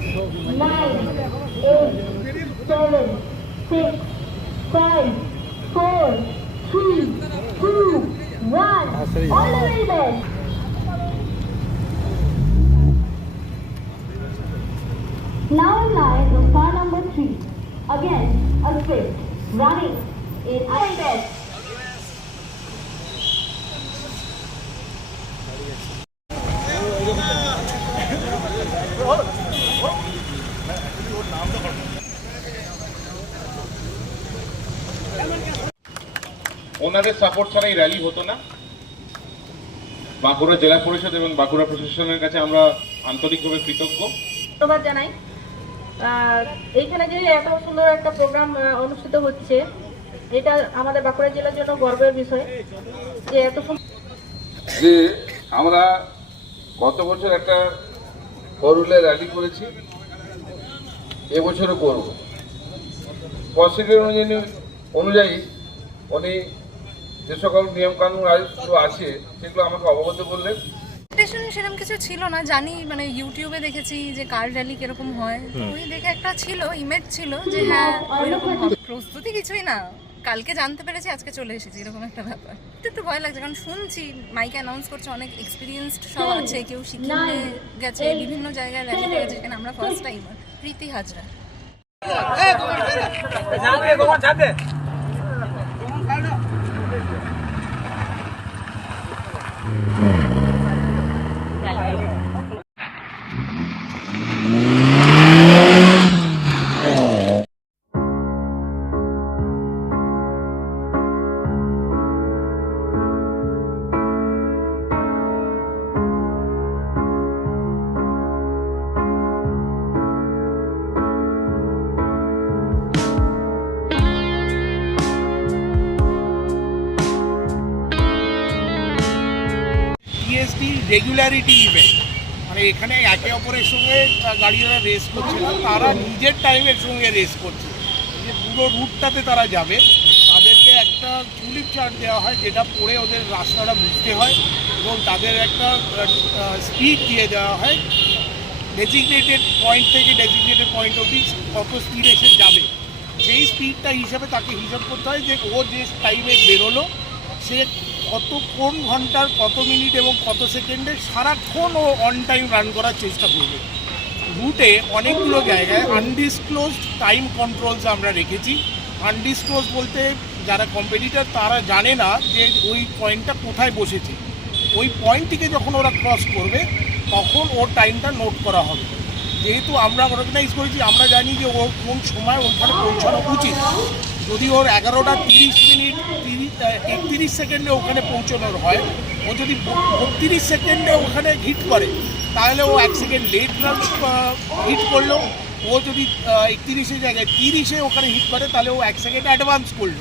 nine, eight, seven, six, five, four, three, two, one. All the way back. Now lies the far number three. Again, a swift running in IDS. ওনাদের support ছাড়া এই rally হতো না। বাঁকুড়া জেলা পরিষদ এবং বাঁকুড়া প্রশাসনের কাছে আমরা আন্তরিকভাবে কৃতজ্ঞ। ধন্যবাদ জানাই। এইখানে যে এত সুন্দর একটা প্রোগ্রাম অনুষ্ঠিত হচ্ছে এটা আমাদের বাঁকুড়া জেলার জন্য গর্বের বিষয় যে এত সুন্দর যে আমরা গত বছর একটা ফরুলের র্যালি করেছি এবছরও করব। প্রসিডিউর অনুযায়ী অনুযায়ী উনি যে সকল নিয়মকানুন আছে সেগুলো আমাকে অবগত করলেন। এক্সপেকটেশন সেরকম কিছু ছিল না জানি মানে ইউটিউবে দেখেছি যে কার র্যালি কীরকম হয়। ওই দেখে একটা ছিল ইমেজ ছিল যে হ্যাঁ ওইরকম হবে। প্রস্তুতি কিছুই না। কালকে জানতে পেরেছি আজকে চলে এসেছি এরকম একটা ব্যাপার। একটু একটু ভয় লাগছে কারণ শুনছি মাইকে অ্যানাউন্স করছে অনেক এক্সপিরিয়েন্সড সব আছে কেউ সিকিমে গেছে বিভিন্ন জায়গায় র্যালিতে গেছে এখানে আমরা first timer Preeti Hazra. TSD regularity event মানে এখানে একে অপরের সঙ্গে গাড়িরা রেস করছে না, তারা নিজের টাইমের সঙ্গে রেস করছে। যে পুরো রুটটাতে তারা যাবে, তাদেরকে একটা টুলিপ চার্ট দেওয়া হয়, যেটা পড়ে ওদের রাস্তাটা বুঝতে হয় এবং তাদের একটা স্পিড দিয়ে দেওয়া হয়। ডেজিগনেটেড পয়েন্ট থেকে ডেজিগনেটেড পয়েন্ট অবধি কত স্পিডে সে যাবে। সেই স্পিডটা হিসাবে তাকে হিসাব করতে হয় যে ও যে টাইমে বেরোলো, সে কত কোন ঘণ্টার কত মিনিট এবং কত সেকেন্ডে সারাক্ষণ ও অন টাইম রান করার চেষ্টা করবে? রুটে অনেকগুলো জায়গায় আনডিসক্লোজড টাইম কন্ট্রোলস আমরা রেখেছি। আনডিসক্লোজ বলতে যারা কম্পিটিটার তারা জানে না যে ওই পয়েন্টটা কোথায় বসেছে। ওই পয়েন্টটিকে যখন ওরা ক্রস করবে, তখন ওর টাইমটা নোট করা হবে। যেহেতু আমরা অর্গানাইজ করেছি, আমরা জানি যে ওর কোন সময় ওখানে পৌঁছানো উচিত। যদি ওর এগারোটা তিরিশ মিনিট, তিরিশ একত্রিশ সেকেন্ডে ওখানে পৌঁছানোর হয়, ও যদি বত্রিশ সেকেন্ডে ওখানে হিট করে, তাহলে ও এক সেকেন্ড লেট হিট করল। ও যদি একত্রিশে জায়গায় তিরিশে ওখানে হিট করে, তাহলে ও এক সেকেন্ড অ্যাডভান্স করল।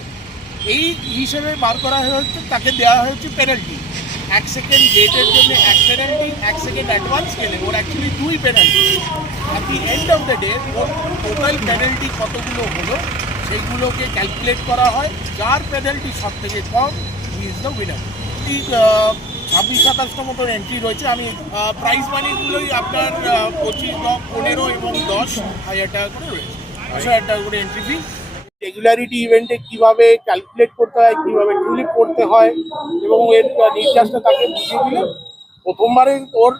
এই হিসেবে বার করা হয়েছে, তাকে দেওয়া হয়েছে পেনাল্টি এক সেকেন্ড লেটের জন্য এক পেনাল্টি এক সেকেন্ড অ্যাডভান্স গেলে ওর অ্যাকচুয়ালি দুই penalty at the end of the day or total penalty কতগুলো হলো সেইগুলোকে ক্যালকুলেট করা হয়, যার পেনাল্টি সব থেকে কম ইজ দ্য উইনার ঠিক ছাব্বিশ সাতাশটা মতো এন্ট্রি রয়েছে। আমি প্রাইস মানিগুলোই আপনার পঁচিশ পনেরো এবং দশ হাজার টাকা করে রয়েছে। দশ হাজার টাকা করে এন্ট্রি ফি রেগুলারিটি ইভেন্টে কীভাবে ক্যালকুলেট করতে হয়, কীভাবে টুলিপ করতে হয়, এবং এর নির্দেশটা তাকে বুঝিয়ে দিলে। প্রথমবারে ওর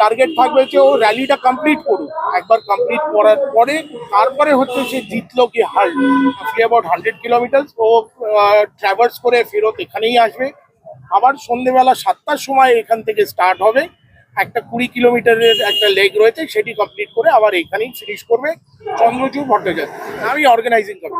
টার্গেট থাকবে যে ও র্যালিটা কমপ্লিট করুক। একবার কমপ্লিট করার পরে, তারপরে হচ্ছে সে জিতলো কি আজকে অ্যাবাউট হান্ড্রেড কিলোমিটার ও ট্রাভার্স করে ফেরত এখানেই আসবে। আবার সন্ধেবেলা সাতটার সময় এখান থেকে স্টার্ট হবে। একটা কুড়ি কিলোমিটারের একটা লেগ রয়েছে, সেটি কমপ্লিট করে আবার এখানেই ফিনিশ করবে চন্দ্রচূড় ভট্টাচার্য। আমি অর্গানাইজিং করি